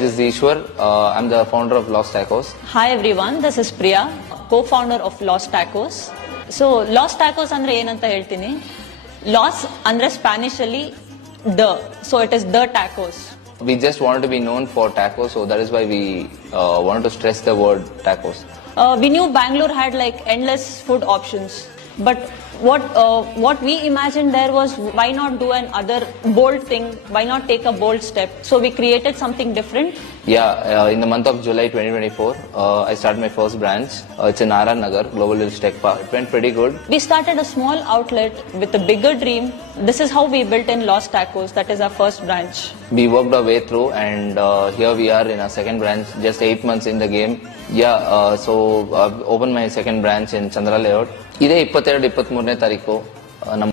This is Ishwar. I'm the founder of Lost Tacos. Hi everyone, this is Priya, co-founder of Lost Tacos. So Lost Tacos ಅಂದ್ರೆ ಏನಂತ ಹೇಳ್ತೀನಿ. Lost ಅಂದ್ರೆ Spanish ಅಲ್ಲಿ the, so it is the tacos. We just wanted to be known for tacos, so that is why we wanted to stress the word tacos. We knew Bangalore had like endless food options, but what we imagined there was, why not do an other bold thing? Why not take a bold step? So we created something different. Yeah, in the month of July 2024, I started my first branch. It's in RR Nagar, Global Village Tech Park. It went pretty good. We started a small outlet with a bigger dream. This is how we built in Lost Tacos. That is our first branch. We worked our way through, and here we are in our second branch, just 8 months in the game. Yeah, so I've opened my second branch in Chandra Layout. ಇದೇ 22-23 ತಾರೀಕು ನಮ್ಮ